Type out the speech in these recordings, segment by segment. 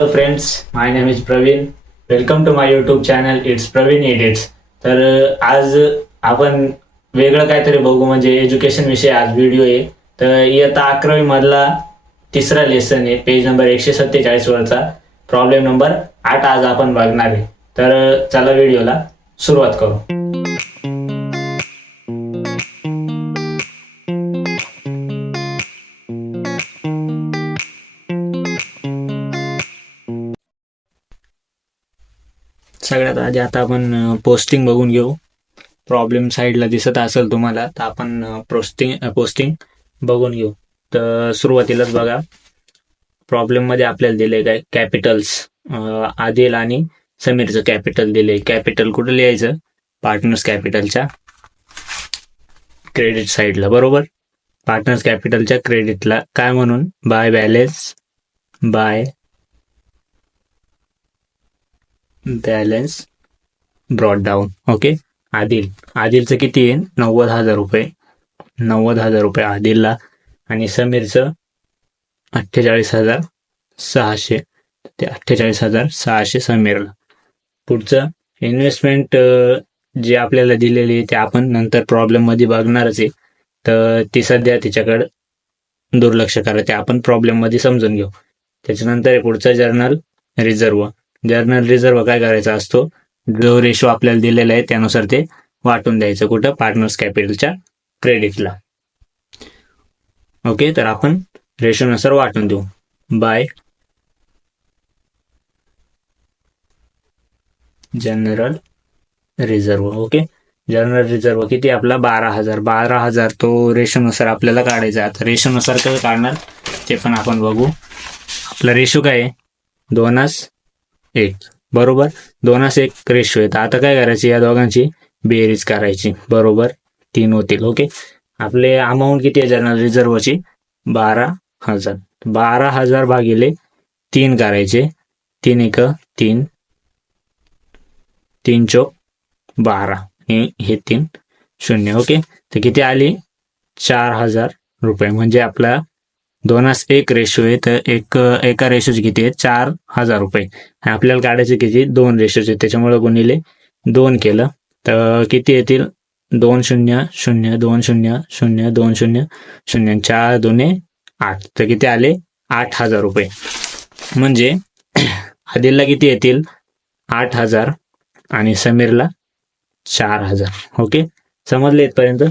Hello friends, my name is Praveen. Welcome to my YouTube channel. It's Praveen Edits. तर आज आपण वेगळं काहीतरी बघू म्हणजे एज्युकेशन विषयी आज व्हिडिओ आहे. तर इयत्ता 11वी मधला तिसरा लेसन आहे, पेज नंबर 147 वरचा प्रॉब्लेम नंबर 8 आज आपण बघणार आहे. तर चला व्हिडिओला सुरुवात करू. सगळ्यात आधी आता आपण पोस्टिंग बघून घेऊ. प्रॉब्लेम साईडला दिसत असेल तुम्हाला, तर आपण पोस्टिंग बघून घेऊ. तर सुरुवातीलाच बघा, प्रॉब्लेम मध्ये आपल्याला दिले काय कॅपिटल्स. आदिल आणि समीरचं कॅपिटल दिले. कॅपिटल कुठं लिहायचं? पार्टनर्स कॅपिटलच्या क्रेडिट साईडला, बरोबर. पार्टनर्स कॅपिटलच्या क्रेडिटला काय म्हणून? By balance brought down. Okay. आदिलचं किती आहे? 90,000 रुपये. 90,000 रुपये आदिलला. आणि समीरचं 48,600. ते 48,600 समीरला. पुढचं इन्व्हेस्टमेंट जे आपल्याला दिलेली आहे ते आपण नंतर प्रॉब्लेम मध्ये बघणारच आहे. तर ती सध्या तिच्याकडे दुर्लक्ष करा, ते आपण प्रॉब्लेम मध्ये समजून घेऊ. त्याच्यानंतर पुढचं जर्नल रिझर्व काय करायचा असतो? जो रेशो आपल्याला दिलेला आहे त्यानुसार ते वाटून द्यायचं. कुठं? पार्टनर्स कॅपिटलच्या क्रेडिटला. ओके. तर आपण रेशोनुसार वाटून देऊ. Bye general reserve. Okay. General reserve किती आपला? 12,000. तो रेशोनुसार आपल्याला काढायचा. आता रेशोनुसार कसं काढणार ते पण आपण बघू. आपला रेशो काय आहे? 2:1, बरोबर. 2:1 रेशो आहे. तर आता काय करायची? या दोघांची बेरीज करायची, बरोबर. 3 होतील. ओके. आपले अमाऊंट किती आहे जनरल रिझर्वची? 12,000. 12,000 भागिले 3 करायचे. 3 एक 3, 3 चौक 12, हे 3 0. ओके. तर किती आली? 4,000 रुपये. म्हणजे आपला 2:1 रेशो आहे. तर एका रेशोचे किती आहे? 4,000 रुपये. आपल्याला काढायचे किती? 2 रेशोचे. त्याच्यामुळे गुणिले 2 केलं तर किती येतील? 2 0 0 2 0 0 2 0 0 4 2 8. तर किती आले? 8,000 रुपये. म्हणजे आदिलला किती येतील? 8,000 आणि समीरला 4,000. ओके. समजले इथपर्यंत?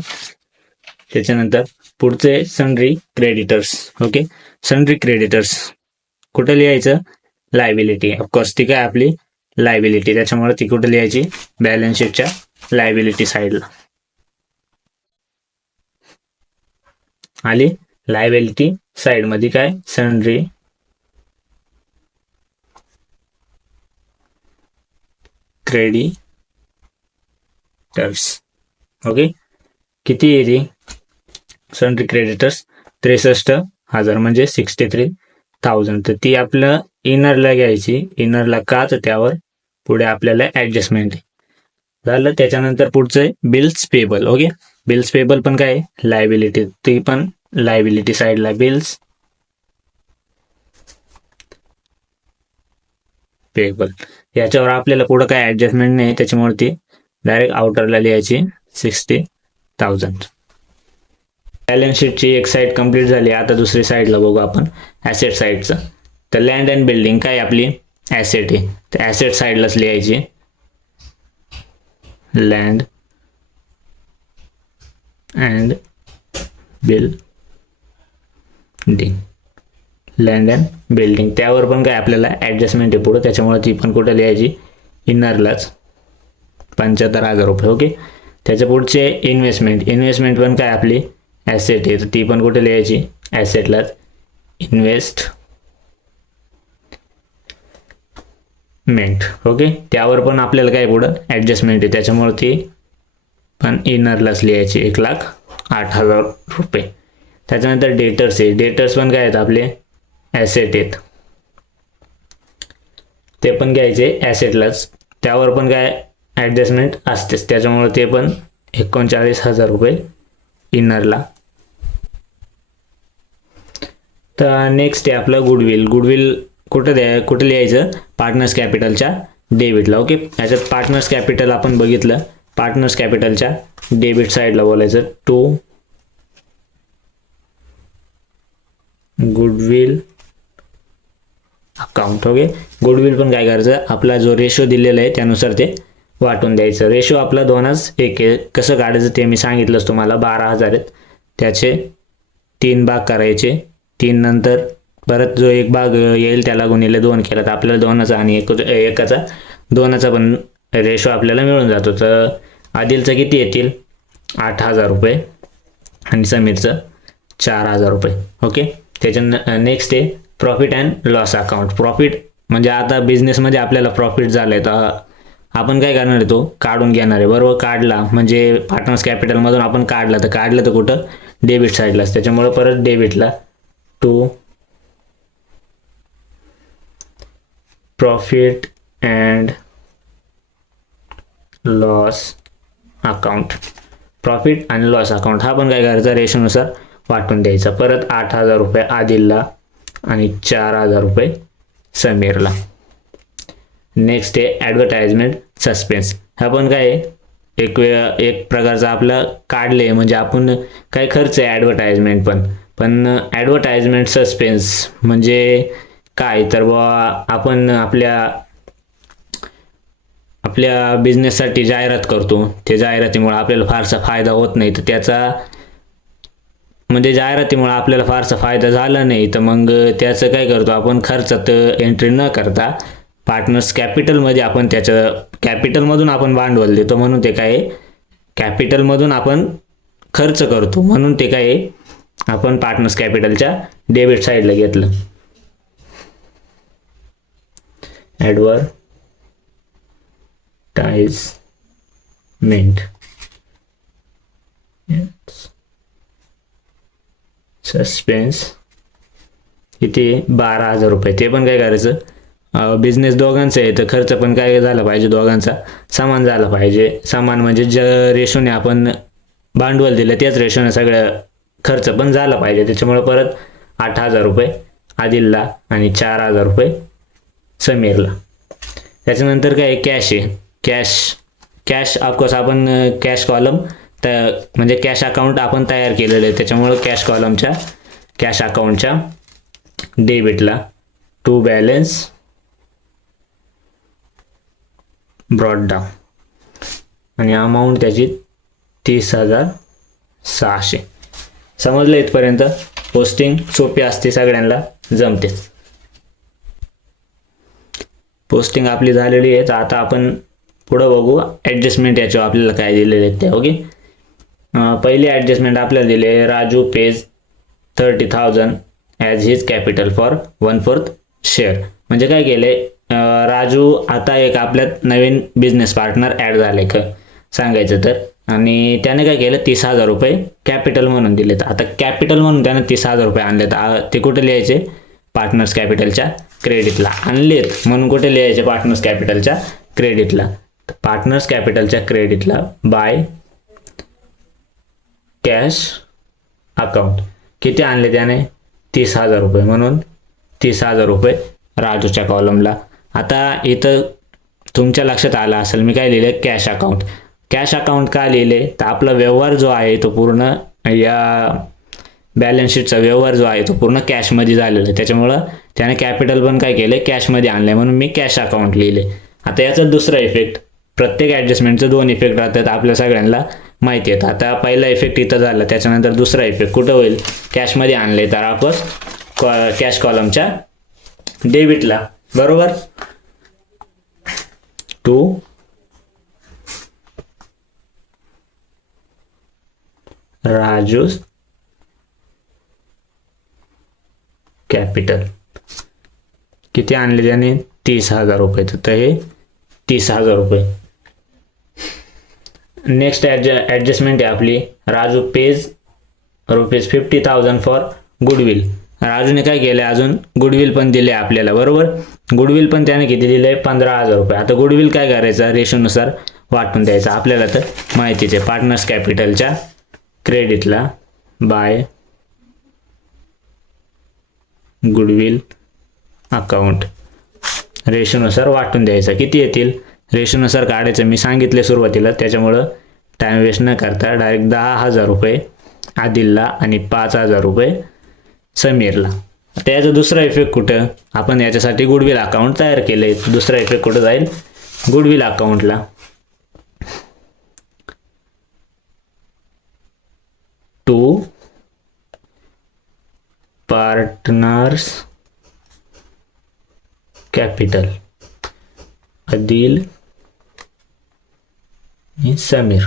त्याच्यानंतर पुढचे sundry creditors. Okay. Sundry creditors कुठं लिहायचं? लायबिलिटी. ऑफकोर्स ती काय आपली लायबिलिटी, त्याच्यामुळे ती कुठं लिहायची? बॅलन्स शीटच्या लायबिलिटी साईडला आली. लायबिलिटी साईड मध्ये काय? Sundry creditors. ओके. किती येते सन्ड्री क्रेडिटर्स? 63,000 म्हणजे 63,000. तर ती आपलं इनरला घ्यायची. इनरला का? तर त्यावर पुढे आपल्याला ऍडजस्टमेंट झालं. त्याच्यानंतर पुढचं bills payable. Okay. Bills payable पण काय? लायबिलिटी. ती पण लायबिलिटी साईडला बिल्स पेबल. याच्यावर आपल्याला पुढे काय ऍडजस्टमेंट नाही, त्याच्यामुळे ती डायरेक्ट आउटरला लिहायची 60,000. बॅलन्स शीटची एक साईड कंप्लीट झाली. आता दुसरी साईडला बघू आपण, ऍसेट साईडचं. तर लँड अँड बिल्डिंग काय आपली ऍसेट आहे, तर ऍसेट साईडलाच लिहायची. Land and building. त्यावर पण काय आपल्याला ऍडजस्टमेंट आहे पुढे, त्याच्यामुळे ती पण कुठे लिहायची? इनरलाच. 75,000 रुपये. ओके. त्याच्या पुढचे इन्व्हेस्टमेंट पण काय आपली ऍसेट आहे, तर ती पण कुठे लिहायची? ऍसेटलाच. इन्व्हेस्टमेंट. ओके. त्यावर पण आपल्याला काय पुढं ऍडजस्टमेंट आहे, त्याच्यामुळे ती पण इनरलाच लिहायची. 1,08,000 रुपये. त्याच्यानंतर डेटर्स आहे. डेटर्स पण काय आहेत? आपले ऍसेट आहेत, ते पण घ्यायचे ऍसेटलाच. त्यावर पण काय ऍडजस्टमेंट असतेच, त्याच्यामुळे ते पण 39,000 रुपये इनरला. तर नेक्स्ट आहे आपलं गुडविल. कुठे लिहायचं, पार्टनर्स कॅपिटलच्या डेबिटला. ओके, याच्यात पार्टनर्स कॅपिटल आपण बघितलं, पार्टनर्स कॅपिटलच्या डेबिट साईडला बोलायचं to goodwill account. Okay, goodwill पण काय करायचं, आपला जो रेशो दिलेला आहे त्यानुसार ते वाटून द्यायचं. रेशो आपला 2:1 आहे. कसं काढायचं ते मी सांगितलंच तुम्हाला. 12,000 आहेत, त्याचे 3 भाग करायचे. 3 नंतर परत जो एक भाग येईल त्याला गुणिले 2 केला तर आपल्याला 2चा आणि एकाचा 2चा पण रेशो आपल्याला मिळून जातो. तर आदिलचं किती येतील, 8,000 रुपये आणि समीरचं 4,000 रुपये. ओके, त्याच्या नेक्स्ट आहे profit and loss account. Profit म्हणजे आता बिझनेसमध्ये आपल्याला प्रॉफिट झालं आहे तर आपण काय करणार आहे, तो काढून घेणार आहे. बरोबर, काढला म्हणजे पार्टनर्स कॅपिटलमधून आपण काढला तर कुठं, डेबिट साईडलाच. त्याच्यामुळे परत डेबिटला to profit and loss account. Profit आणि लॉस अकाउंट हा पण काय करायचा, रेशोनुसार वाटून द्यायचा. परत 8,000 रुपये आदिलला आणि 4,000 रुपये समीरला. नेक्स्ट आहे ॲडव्हर्टाइजमेंट सस्पेन्स. हा पण काय आहे, एक प्रकारचा आपला काढले म्हणजे आपण काय खर्च आहे ॲडव्हर्टाइजमेंट पण ॲडव्हर्टाइजमेंट सस्पेन्स म्हणजे काय, तर आपण आपल्या बिझनेससाठी जाहिरात करतो. ते जाहिरातीमुळे आपल्याला फारसा फायदा होत नाही, तर त्याचा म्हणजे जाहिरातीमुळे आपल्याला फारसा फायदा झाला नाही तर मग त्याचं काय करतो आपण, खर्चात एंट्री न करता पार्टनर्स कॅपिटलमध्ये आपण त्याचं कॅपिटलमधून आपण भांडवल देतो, म्हणून ते काय कॅपिटलमधून आपण खर्च करतो, म्हणून ते काय आपण पार्टनर्स कॅपिटलच्या डेबिट साईडला घेतलं. ॲडव्हर्टाइजमेंट सस्पेन्स किती, 12,000 रुपये. ते पण काय करायचं, बिझनेस दोघांचा आहे तर खर्च पण काय झाला पाहिजे, दोघांचा समान झाला पाहिजे. समान म्हणजे ज्या रेशोने आपण भांडवल दिलं त्याच रेशोने सगळं खर्च पण झाला पाहिजे. त्याच्यामुळे परत 8,000 रुपये आदिलला आणि 4,000 रुपये समीरला. त्याच्यानंतर काय कॅश आहे, कॅश ऑफकोर्स आपण कॅश कॉलम म्हणजे कॅश अकाउंट आपण तयार केलेलं आहे. त्याच्यामुळं कॅश अकाउंटच्या डेबिटला टू बॅलन्स ब्रॉड डाऊन आणि अमाऊंट त्याची 30,600. समजलं इथपर्यंत. पोस्टिंग सोपी असते, सगळ्यांना जमते. पोस्टिंग आपली झालेली आहे. तर आता आपण पुढं बघू ॲडजस्टमेंट याच्यावर आपल्याला काय दिलेले आहेत ते. ओके, पहिली ॲडजस्टमेंट आपल्याला दिले, Raju page 30,000 as his capital for 1/4 share. म्हणजे काय केले, राजू आता एक आपल्यात नवीन बिझनेस पार्टनर ॲड झाले का सांगायचं तर, आणि त्याने काय केलं 30,000 रुपये कॅपिटल म्हणून दिलेत. आता कॅपिटल म्हणून त्याने 30,000 रुपये आणलेत. ते कुठे लिहायचे, पार्टनर्स कॅपिटलच्या क्रेडिटला आणलेत, म्हणून कुठे लिहायचे, पार्टनर्स कॅपिटलच्या क्रेडिटला. पार्टनर्स कॅपिटलच्या क्रेडिटला बाय कॅश अकाउंट. किती आणले त्याने, 30,000 रुपये, म्हणून 30,000 रुपये राजूच्या कॉलमला. आता इथं तुमच्या लक्षात आलं असेल मी काय लिहिलं, कॅश अकाउंट. कॅश अकाउंट का लिहिले, तर आपला व्यवहार जो आहे तो पूर्ण या बॅलन्स शीटचा व्यवहार जो आहे तो पूर्ण कॅशमध्ये झालेला आहे. त्याच्यामुळं त्याने कॅपिटल पण काय केलं, कॅशमध्ये आणलं, म्हणून मी कॅश अकाउंट लिहिले. आता याचा दुसरा इफेक्ट, प्रत्येक ॲडजस्टमेंटचं 2 इफेक्ट राहतात, आपल्या सगळ्यांना माहिती आहेत. आता पहिला इफेक्ट इथं झाला, त्याच्यानंतर दुसरा इफेक्ट कुठं होईल, कॅशमध्ये आणले तर आपण कॅश कॉलमच्या डेबिटला. बरोबर, टू राजू कॅपिटल. किती आणले त्याने, 30,000 रुपये. तर हे 30,000 रुपये. नेक्स्ट ॲडजस्टमेंट आहे आपली, राजू पेज ₹50,000 फॉर गुडविल. राजूने काय केलं, अजून गुडविल पण दिले आपल्याला. बरोबर, गुडविल पण त्याने किती दिले, 15,000 रुपये. आता गुडविल काय करायचा, रेशोनुसार वाटून द्यायचा. आपल्याला तर माहितीच आहे, पार्टनर्स कॅपिटलच्या क्रेडिटला बाय गुडविल अकाउंट रेशोनुसार वाटून द्यायचा. किती येतील रेशोनुसार काढायचं मी सांगितले सुरुवातीला, त्याच्यामुळं टाइम वेस्ट न करता डायरेक्ट 10,000 रुपये आदिलला आणि 5,000 रुपये समीरला. आता याचा दुसरा इफेक्ट कुठं, आपण याच्यासाठी गुडविल अकाउंट तयार केले. दुसरा इफेक्ट कुठं जाईल, गुडविल अकाउंटला. To partners capital Adil Sameer.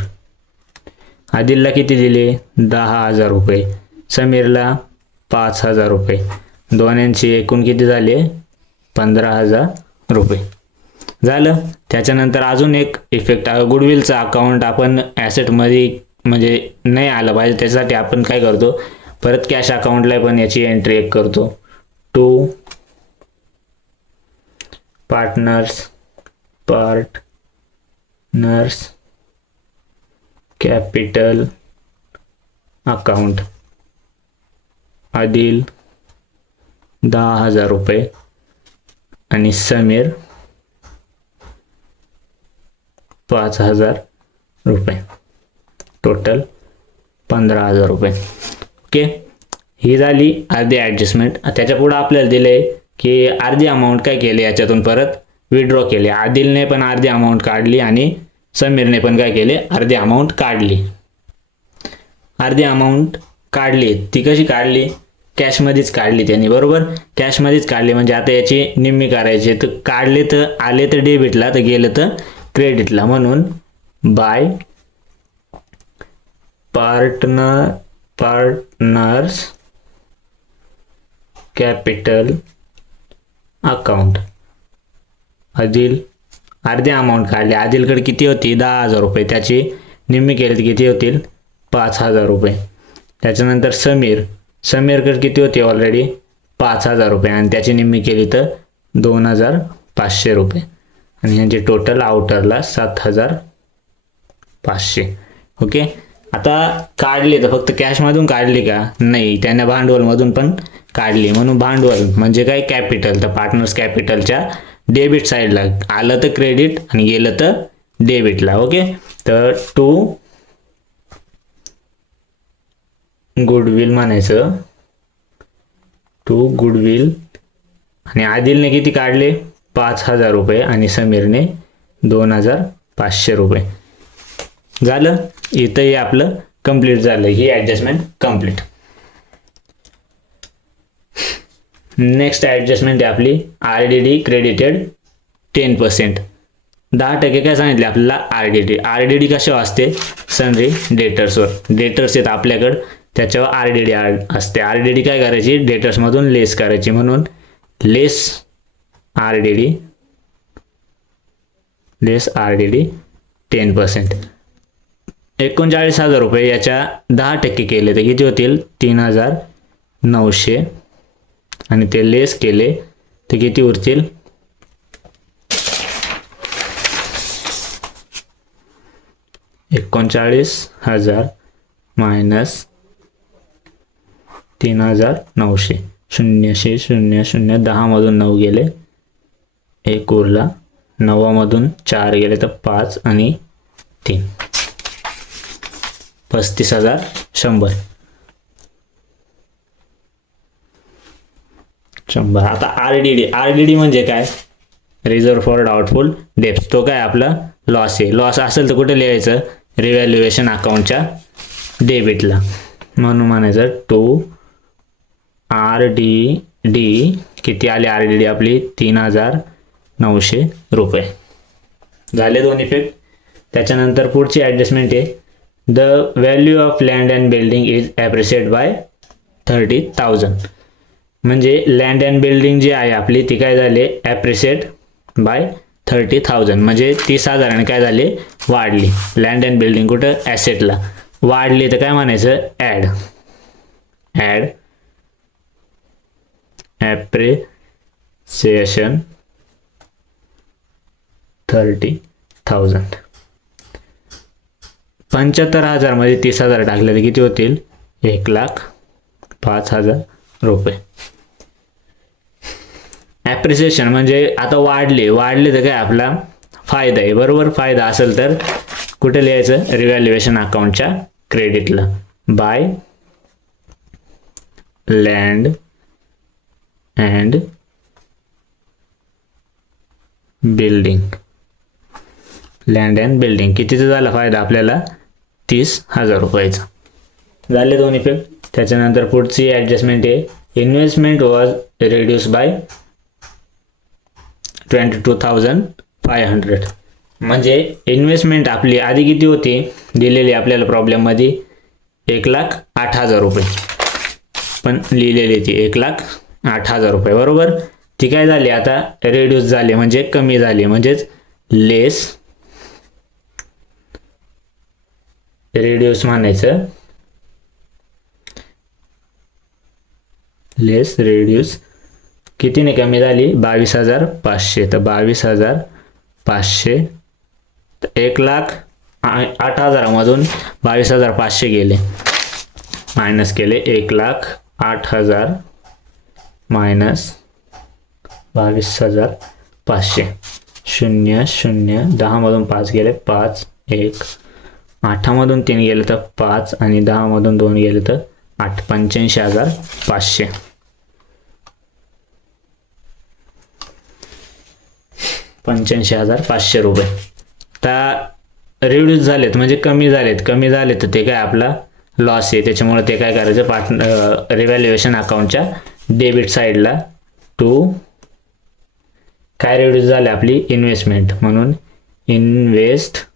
आदिलला किती दिले 10,000 रुपये, समीरला 5,000 रुपये. दोन्यांची एकूण किती झाले 15,000 रुपये झालं. त्याच्यानंतर अजून एक इफेक्ट, गुडविलचा अकाउंट आपण ॲसेटमध्ये म्हणजे नाही आलं पाहिजे, त्यासाठी आपण काय करतो परत कॅश अकाउंटला पण याची एंट्री एक करतो. To partners capital account Adil 10,000 रुपये आणि समीर 5,000 रुपये, टोटल 15,000 रुपये. ओके, ही झाली अर्धी ॲडजस्टमेंट. त्याच्या पुढे आपल्याला दिले की अर्धी अमाऊंट काय केली याच्यातून परत विड्रॉ केली. आदिलने पण अर्धी अमाऊंट काढली आणि समीरने पण काय केले अर्धी अमाऊंट काढली. अर्धी अमाऊंट काढली ती कशी काढली, कॅशमध्येच काढली त्यांनी, बरोबर. कॅशमध्येच काढली म्हणजे आता याची निम्मी करायची. तर काढले तर आले तर डेबिटला, तर गेलं तर क्रेडिटला. म्हणून bye partners capital account Adil अर्धी अमाऊंट काढली. आदिलकडे किती होती 10,000 रुपये, त्याची निम्मी केली तर किती होतील 5,000 रुपये. त्याच्यानंतर समीरकडे किती होते ऑलरेडी 5,000 रुपये आणि त्याची निम्मी केली तर 2,500 रुपये आणि यांची टोटल आउटरला 7,500. ओके, आता काढली तर फक्त कॅशमधून काढली का, नाही, त्याने भांडवलमधून पण काढली. म्हणून भांडवल म्हणजे काय कॅपिटल, तर पार्टनर्स कॅपिटलच्या डेबिट साईडला आलं तर क्रेडिट आणि गेलं तर डेबिटला. ओके, तर टू गुडविल म्हणायचं, टू गुडविल. आणि आदिलने किती काढले 5,000 रुपये आणि समीरने 2,500 रुपये. झालं, इथंही आपलं कंप्लीट झालं, ही ॲडजस्टमेंट कंप्लीट. नेक्स्ट ॲडजस्टमेंट आहे आपली RDD क्रेडिटेड 10%. 10% काय सांगितले आपल्याला RDD कशावर असते, सनरी डेटर्सवर. डेटर्स आहेत आपल्याकडं, त्याच्यावर RDD असते. RDD काय करायची, डेटर्समधून लेस करायची. म्हणून लेस RDD 10%. 39,000 रुपये याच्या 10% केले तर किती होतील 3,900 आणि ते लेस केले तर किती उरतील 39,000 मायनस 3,900. 0,000 10 मधून 9 गेले, 1 उरला. 9 मधून 4 गेले तर 5 आणि 3 35,100. आता RDD म्हणजे काय, रिझर्व फॉर डाउटफुल डेप्स. तो काय आपला लॉस आहे. लॉस असेल तर कुठे लिहायचं, रिव्हॅल्युएशन अकाउंटच्या डेबिटला. म्हणून म्हणायचं टू RDD. किती आली RDD आपली 3,900 रुपये. झाले दोन इफेक्ट. त्याच्यानंतर पुढची ॲडजस्टमेंट आहे, the value of land and building is appreciate by 30,000. म्हणजे लँड अँड बिल्डिंग जी आहे आपली ती काय झाली ॲप्रिशिएट बाय 30,000 म्हणजे 30,000 काय झाले वाढली. लँड अँड बिल्डिंग कुठं ॲसेटला वाढली तर काय म्हणायचं ॲड ॲप्रिसिएशन 30,000. 75,000 मध्ये 30,000 टाकले तर किती होतील 1,05,000 रुपये. ॲप्रिसिएशन म्हणजे आता वाढले तर काय आपला फायदा आहे, बरोबर. फायदा असेल तर कुठे लिहायचं, रिव्हॅल्युएशन अकाउंटच्या क्रेडिटला. By land and building. Land and building कितीचा झाला फायदा आपल्याला, 30,000 रुपयाचा. झाले दोन इफेक्ट. त्याच्यानंतर पुढची ॲडजस्टमेंट आहे, इन्व्हेस्टमेंट वॉज रिड्यूस बाय 22,500. म्हणजे इन्व्हेस्टमेंट आपली आधी किती होती दिलेली आपल्याला प्रॉब्लेममध्ये, 1,08,000 रुपये, पण लिहिलेली ती 1,08,000 रुपये, बरोबर. ती काय झाली आता रिड्यूस झाली, म्हणजे कमी झाली, म्हणजेच लेस रिड्यूस म्हणायचं, लेस रिड्यूस. कितीने कमी झाली, 22,500. तर 22,500, 1,08,000 मधून 22,500 गेले, मायनस केले. 1,08,000 मायनस 22,500. 0 0 10 मधून 5 गेले, 5 1 8 मधून 3 गेले तर 5 आणि 10 मधून 2 गेले तर 8. 85,500. 85,500 रुपये. आता रिड्यूस झालेत म्हणजे कमी झालेत तर ते काय आपला लॉस आहे. त्याच्यामुळे ते काय करायचं, रिव्हॅल्युएशन अकाउंटच्या डेबिट साईडला टू काय रिड्यूस झाले आपली इन्व्हेस्टमेंट, म्हणून इन्व्हेस्टमेंट.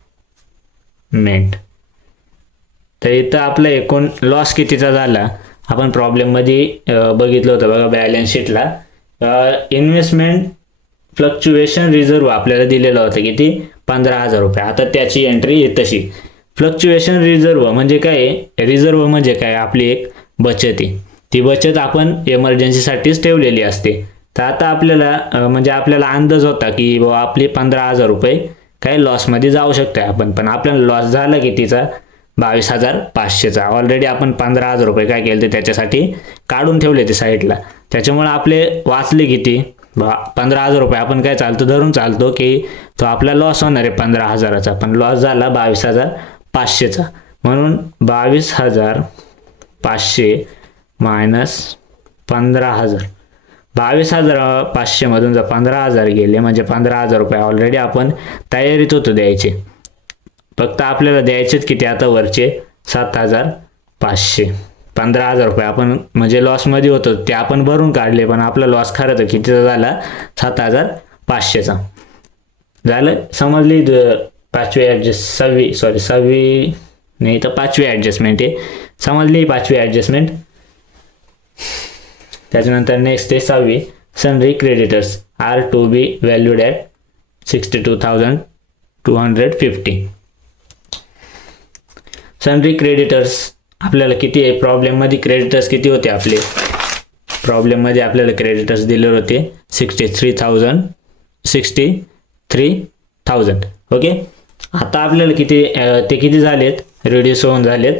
तर इथं आपला एकूण लॉस कितीचा झाला आपण प्रॉब्लेममध्ये बघितलं होतं बघा, बॅलन्स शीटला इन्व्हेस्टमेंट फ्लक्च्युएशन रिझर्व आपल्याला दिलेलं होतं किती, 15,000 रुपये. आता त्याची एंट्री आहे तशी. फ्लक्च्युएशन रिझर्व म्हणजे काय, रिझर्व म्हणजे काय, आपली एक बचत आहे. ती बचत आपण इमर्जन्सीसाठीच ठेवलेली असते. तर आता आपल्याला म्हणजे आपल्याला अंदाज होता की बाबा आपली 15,000 रुपये काय लॉसमध्ये जाऊ शकते आपण, पण आपल्याला लॉस झाला कितीचा, 22,500चा. ऑलरेडी आपण 15,000 रुपये काय केले ते त्याच्यासाठी काढून ठेवले ते साईडला. त्याच्यामुळे आपले वाचले किती, 15,000 रुपये. आपण काय धरून चालतो की तो आपला लॉस होणार आहे 15,000चा, पण लॉस झाला 22,500चा. म्हणून 22,500 मायनस 15,000. 22,500 मधून जर 15,000 गेले म्हणजे 15,000 रुपये ऑलरेडी आपण तयारीत होतो द्यायचे. फक्त आपल्याला द्यायचेच किती आता वरचे 7,500. 15,000 रुपये आपण म्हणजे लॉसमध्ये होतो ते आपण भरून काढले, पण आपला लॉस खरं तर कितीचा झाला, 7,500चा. झालं समजली. सहावी नाही तर 5वी ॲडजस्टमेंट आहे. समजली 5वी ॲडजस्टमेंट. त्याच्यानंतर नेक्स्ट आहे 6वी, sundry creditors are to be valued at 62,250. Sundry creditors आपल्याला किती आहे प्रॉब्लेममध्ये, क्रेडिटर्स किती होते आपले प्रॉब्लेममध्ये, आपल्याला क्रेडिटर्स दिले होते 63,000. ओके. आता आपल्याला किती ते किती झालेत, रिड्यूस होऊन झालेत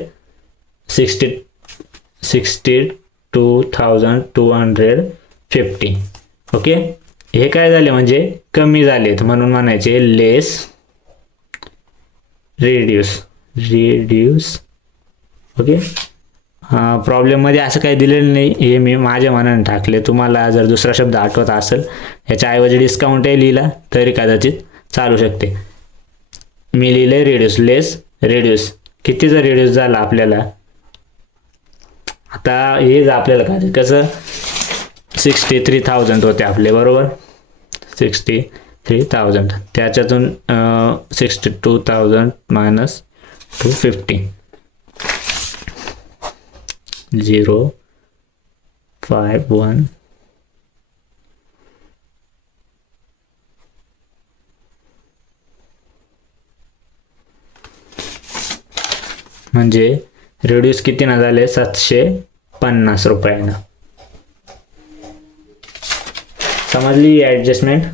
62,250. ओके. हे काय झाले म्हणजे कमी झालेत, म्हणून म्हणायचे लेस रिड्यूस. ओके. प्रॉब्लेममध्ये असं काही दिलेलं नाही, हे मी माझ्या मनाने टाकले. तुम्हाला जर दुसरा शब्द आठवत असेल ह्याच्याऐवजी डिस्काउंटही लिहिला तरी कदाचित चालू शकते. मी लिहिले रिड्यूस, लेस रिड्यूस. कितीचा रिड्यूस झाला आपल्याला, आता हे आपल्याला काय कसं 63,000 होते आपले, बरोबर. 63,000 त्याच्यातून 62,000 मायनस 250 051 म्हणजे रिड्यूस किती ना झाले 750 रुपयानं. समजली ॲडजस्टमेंट.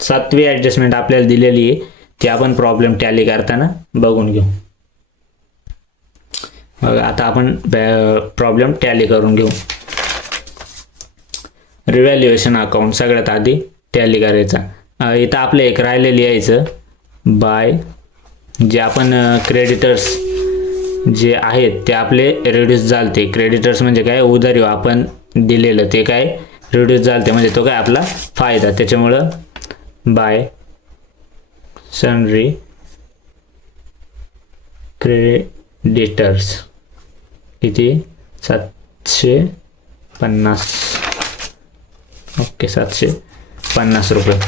7वी ॲडजस्टमेंट आपल्याला दिलेली आहे, ती आपण प्रॉब्लेम टॅली करताना बघून घेऊ. मग आता आपण प्रॉब्लेम टॅली करून घेऊ. रिव्हॅल्युएशन अकाउंट सगळ्यात आधी टॅली करायचा. इथं आपलं एक राहिलं लिहायचं बाय, जे आपण क्रेडिटर्स जे आहेत ते आपले रिड्यूस झालते. क्रेडिटर्स म्हणजे काय, उधारी आपण दिलेलं ते काय रिड्यूस झालते, म्हणजे तो काय आपला फायदा. त्याच्यामुळं बाय सनरी क्रेडिटर्स किती 750. ओके 750 रुपये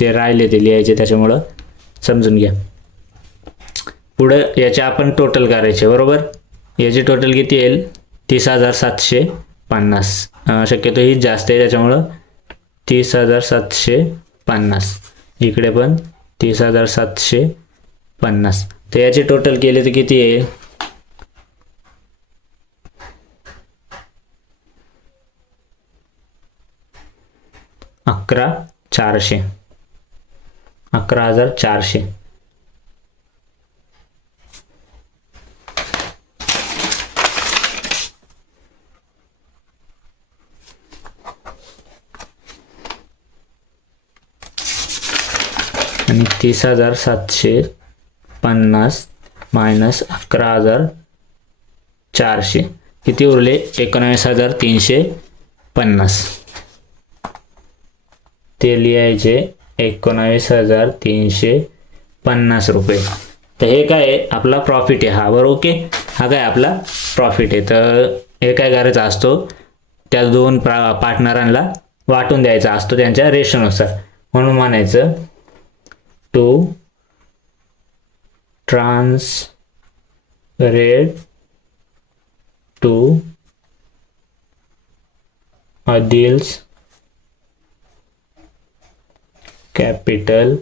ते राहिले ते लिहायचे, त्याच्यामुळं समजून घ्या. पुढं याचे आपण टोटल करायचे बरोबर. याची टोटल किती येईल 30,750. शक्यतो ही जास्त आहे त्याच्यामुळं 30,750. इकडे पण 30,750. तर याचे टोटल केले तर किती येईल 11,400. 11,400. आणि 30,750 मायनस 11,400 किती उरले 19,350. ते लिहायचे 19,350 रुपये. तर हे काय आहे आपला प्रॉफिट आहे हा, बरोबर. ओके, हा काय आपला प्रॉफिट आहे. तर हे काय करायचा असतो, त्या दोन पार्टनरांना वाटून द्यायचा असतो त्यांच्या रेशोनुसार. म्हणून म्हणायचं to transferred to Adil's capital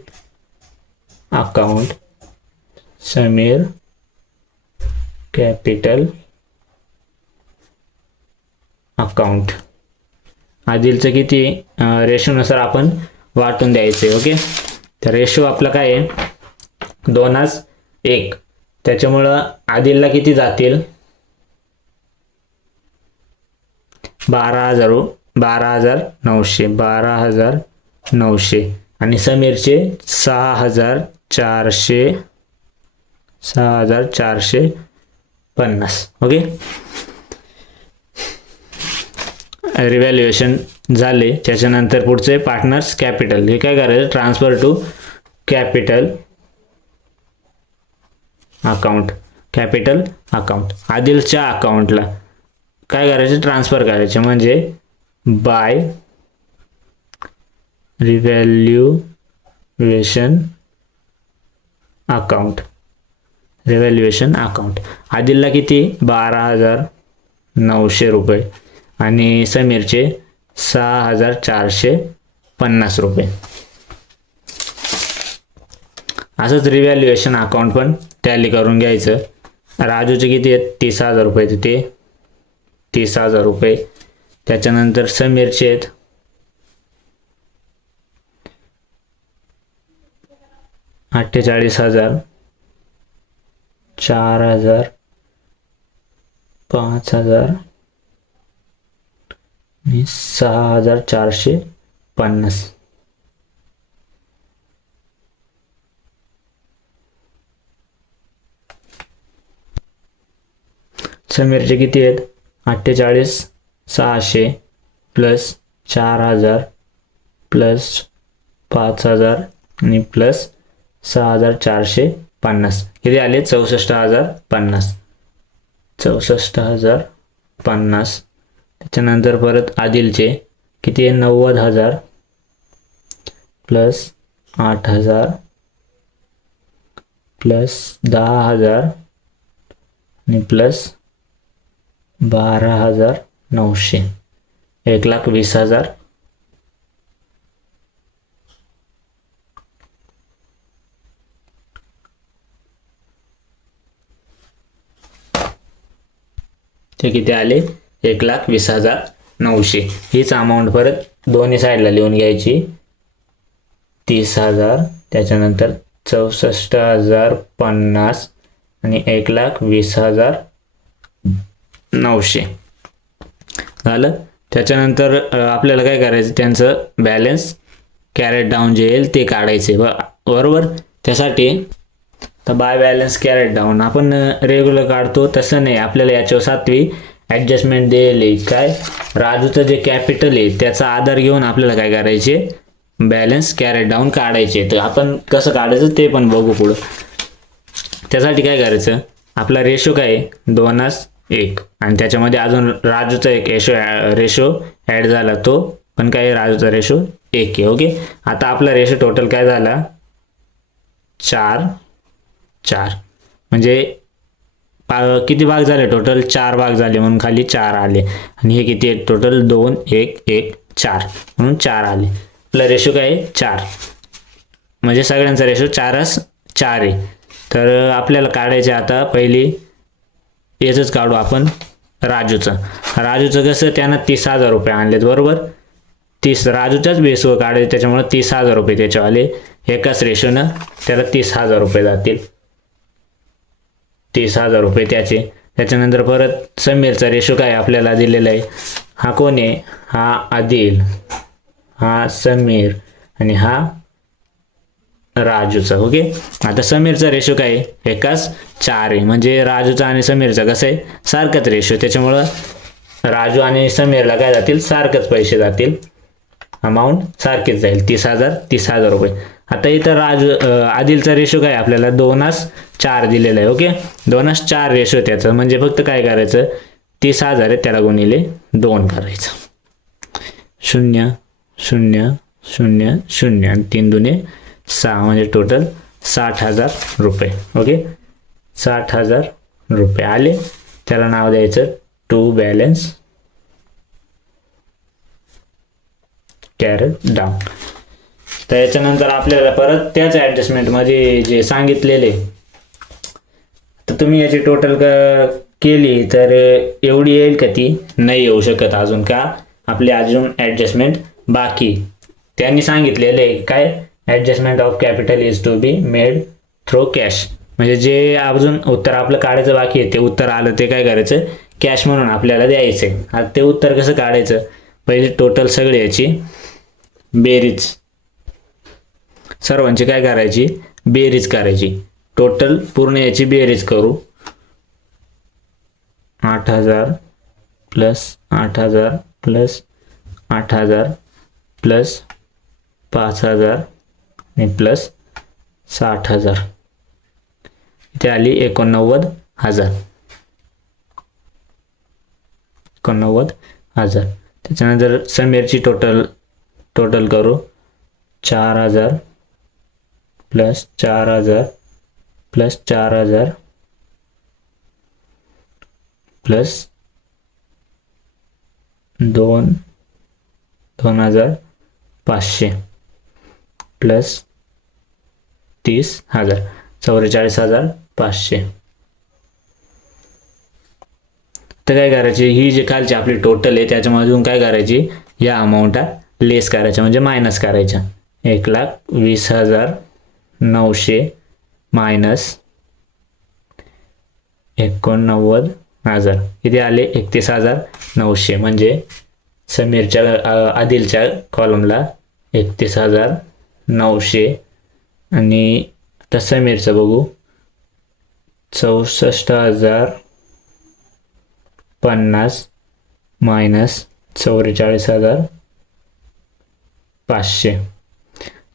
account Sameer capital account. आदिलचं किती रेशोनुसार आपण वाटून द्यायचे. ओके, तर रेशो आपला काय आहे 2:1. त्याच्यामुळं आदिलला किती जातील 12,900 आणि समीरचे 6,450. ओके, रिव्हॅल्युएशन झाले. त्याच्यानंतर पुढचे पार्टनर्स कॅपिटल. हे काय करायचं transfer to capital account. Capital account आदिलच्या अकाउंटला काय करायचे ट्रान्सफर करायचे, म्हणजे by revaluation account. Revaluation account आदिलला किती 12,900 रुपये आणि समीरचे 6,450 रुपये. असंच रिव्हॅल्युएशन अकाउंट पण टॅली करून घ्यायचं. राजूचे किती आहेत 30,000 रुपये, तर ते 30,000 रुपये. त्याच्यानंतर समीरचे आहेत 48,000, 4,000, 5,000 आणि 6,450. समीरचे किती आहेत 48,600 प्लस 4,000 प्लस 5,000 आणि प्लस 6,450. किती आले 64,050. 64,050. त्याच्यानंतर परत आदिलचे किती आहे 90,000 प्लस 8,000 प्लस 10,000 आणि प्लस 12,900. 1,20,000. ते किती आले 1,20,900. हीच अमाऊंट परत दोन्ही साईडला लिहून घ्यायची. 30,000 त्याच्यानंतर 64,050 आणि 1,20,900 झालं. त्याच्यानंतर आपल्याला काय करायचं, त्यांचं बॅलन्स कॅरेट डाऊन जे येईल ते काढायचे बरोबर. त्यासाठी तर बाय बॅलन्स कॅरेट डाऊन आपण रेग्युलर काढतो तसं नाही, आपल्याला याच्यावर 7वी ॲडजस्टमेंट दिलेली. काय, राजूचं जे कॅपिटल आहे त्याचा आधार घेऊन आपल्याला काय करायचे, बॅलन्स कॅरेट डाऊन काढायचे. तर आपण कसं काढायचं ते पण बघू पुढं. त्यासाठी काय करायचं, आपला रेशो काय आहे 2:1 आणि त्याच्यामध्ये अजून राजूचा एक रेशो ॲड झाला, तो पण काय राजूचा रेशो 1 आहे. ओके, आता आपला रेशो टोटल काय झाला 4 म्हणजे किती भाग झाले टोटल 4 भाग झाले म्हणून खाली 4 आले. आणि हे किती आहे टोटल 2 1 1 4 म्हणून 4 आले. आपला रेशो काय आहे 4 म्हणजे सगळ्यांचा रेशो 4 आहे. तर आपल्याला काढायचे आता पहिली याचंच काढू आपण राजूचं कसं, त्यानं 30,000 रुपये आणलेत बरोबर. राजूच्याच बेसवर काढायचे, त्याच्यामुळे 30,000 रुपये त्याच्यावाले एकाच रेशोनं त्याला 30,000 रुपये जातील. 30,000 रुपये त्याचे. त्याच्यानंतर परत समीरचा रेशो काय आपल्याला दिलेला आहे, हा कोण आहे, हा आदिल, हा समीर आणि हा राजूचा. ओके, आता समीरचा रेशो काय आहे एकाच 4 आहे म्हणजे राजूचा आणि समीरचा कसं आहे सारखाच रेशो, त्याच्यामुळं राजू आणि समीरला काय जातील सारखंच पैसे जातील, अमाऊंट सारखीच जाईल 30,000 रुपये. आता इथं आदिलचा रेशो काय आपल्याला 2:4 दिलेला आहे. ओके, 2:4 रेशो त्याचं म्हणजे फक्त काय करायचं 30,000 आहे त्याला गुणिले 2 करायचं. 0 0 0 0 आणि 3 दुने 6 म्हणजे टोटल 60,000 रुपये. ओके, 60,000 रुपये आले. त्याला नाव द्यायचं टू बॅलन्स कॅरेट डाऊन. तर याच्यानंतर आपल्याला परत त्याच ॲडजस्टमेंटमध्ये जे सांगितलेले, तर तुम्ही याची टोटल केली तर एवढी येईल का, ती नाही येऊ शकत अजून. का, आपली अजून ॲडजस्टमेंट बाकी. त्यांनी सांगितलेले काय, adjustment of capital is to be made through cash. म्हणजे जे अजून उत्तर आपलं काढायचं बाकी आहे ते उत्तर आलं ते काय करायचं कॅश म्हणून आपल्याला द्यायचं आहे. आता ते उत्तर कसं काढायचं, पहिले टोटल सगळे याची बेरीज, सर्वांची काय करायची बेरीज करायची. टोटल पूर्ण याची बेरीज करू. 8,000 प्लस 8,000 प्लस 8,000 प्लस 5,000 आणि प्लस 60,000 इथे आली 89,000. 89,000. त्याच्यानंतर समीरची टोटल करू. 4,000 प्लस 4,000 प्लस 4,000 प्लस 2,500 प्लस 30,000 44,500. तर काय करायची, ही जी खालची आपली टोटल आहे त्याच्यामधून काय करायची या अमाऊंट लेस करायच्या म्हणजे मायनस करायच्या. 1,20,900 मायनस 89,000 किती आले 31,900 म्हणजे समीरच्या आदिलच्या कॉलमला 31,900 आणि आता समीरचं बघू 64,050 मायनस 44,500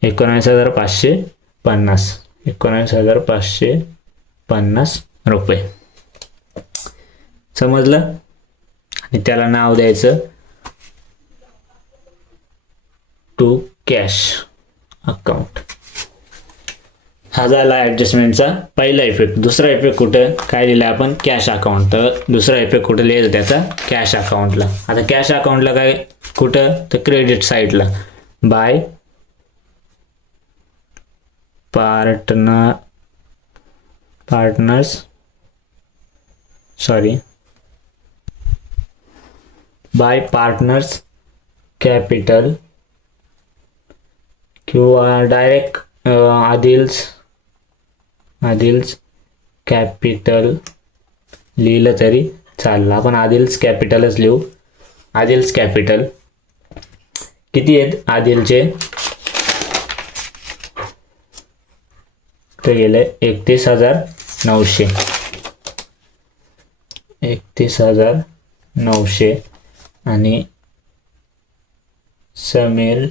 19,550 19,550 रुपये. समजलं. आणि त्याला नाव द्यायचं टू कॅश अकाउंट. हा झाला ॲडजस्टमेंटचा पहिला इफेक्ट. दुसरा इफेक्ट कुठं काय दिला आपण कॅश अकाउंट. तर दुसरा इफेक्ट कुठं लिहायचं त्याचा कॅश अकाउंटला. आता कॅश अकाउंटला काय कुठं तर क्रेडिट साईडला बाय पार्टनर्स कॅपिटल किंवा डायरेक्ट आदिल्स कॅपिटल लिहिलं तरी चालेल. आपण आदिल्स कॅपिटलच लिहू. आदिल्स कॅपिटल किती आहेत आदिलचे, ते गेले 31,900. 31,900 आणि समीर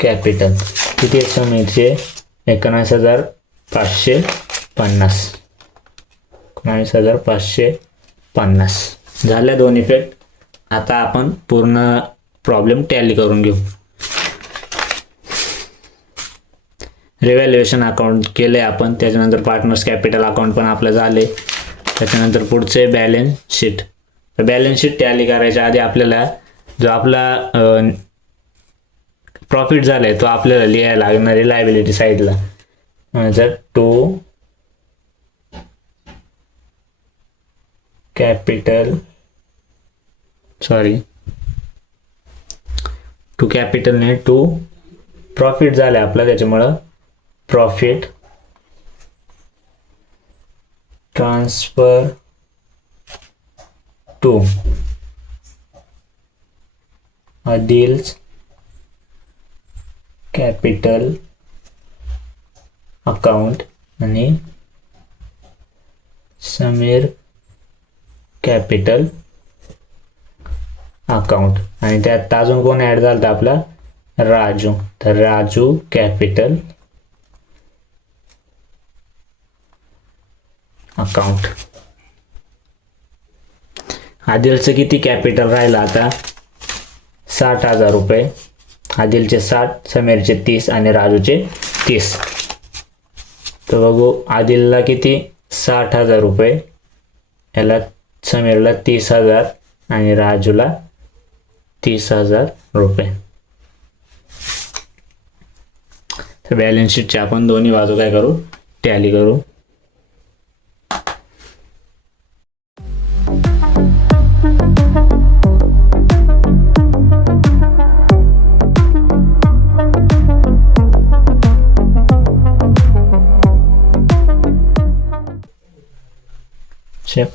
कॅपिटल किती आहेत समीरचे 19,550. 19,550 झाल्या दोन इफेक्ट. आता आपण पूर्ण प्रॉब्लेम टॅली करून घेऊ. रिव्हॅल्युएशन अकाउंट केले आपण, त्याच्यानंतर पार्टनर्स कॅपिटल अकाउंट पण आपलं झाले. त्याच्यानंतर पुढचे बॅलन्स शीट. तर बॅलन्स शीट टॅली करायच्या आधी आपल्याला जो आपला प्रॉफिट झालाय तो आपल्याला लिहायला लागणार आहे लायबिलिटी साईडला. म्हणजे टू कॅपिटल ने टू प्रॉफिट झालाय आपला, त्याच्यामुळं profit transfer to Adil's capital account आणि समीर कॅपिटल अकाउंट. आणि त्यात अजून कोण ऍड झालं तर आपला राजू. तर राजू कॅपिटल अकाउंट. आदिलचं किती कॅपिटल राहिलं आता 60,000 रुपये. आदिलचे 60, समीरचे 30 आणि राजूचे 30. तर बघू आदिलला किती 60,000 रुपये, याला समीरला 30,000 आणि राजूला 30,000 रुपये. तर बॅलन्स शीटचे आपण दोन्ही बाजू काय करू टॅली करू.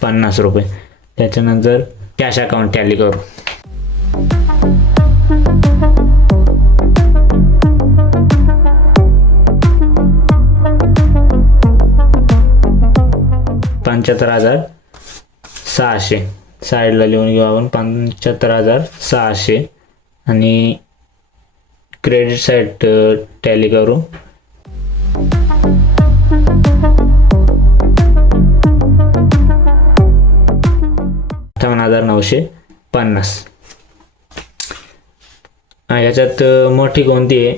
₹50. त्याच्यानंतर कॅश अकाउंट टॅली करू. ₹75,600 साईडला लिहून घेऊ आपण. 75,600 आणि क्रेडिट साईड टॅली करू. 58,950. याच्यात मोठी कोणती आहे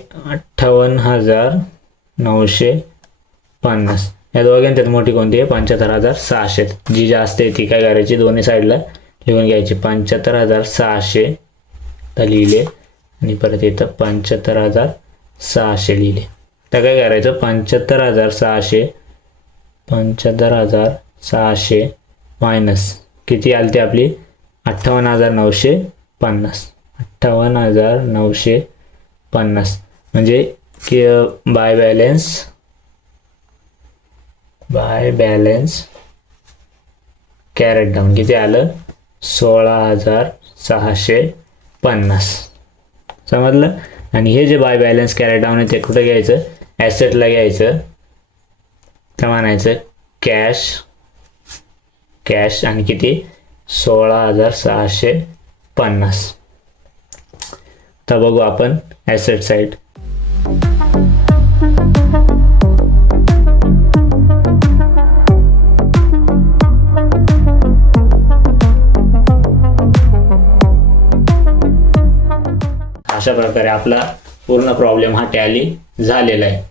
58,950. या दोघांच्यात मोठी कोणती आहे 75,600. जी जास्त आहे ती काय करायची दोन्ही साईडला लिहून घ्यायची. 75,600 तर लिहिले आणि परत इथं 75,600 लिहिले. तर काय करायचं 75,600 मायनस किती आली ती आपली 58,950. 58,950 म्हणजे की बाय बॅलन्स कॅरेट डाऊन किती आलं 16,650. समजलं. आणि हे जे बाय बॅलन्स कॅरेट डाऊन आहे ते कुठे घ्यायचं ॲसेटला घ्यायचं. तर म्हणायचं कॅश आणि किती 16,650. तर बघू आपण ॲसेट साईड. अशा प्रकारे आपला पूर्ण प्रॉब्लेम हा टॅली झालेला आहे.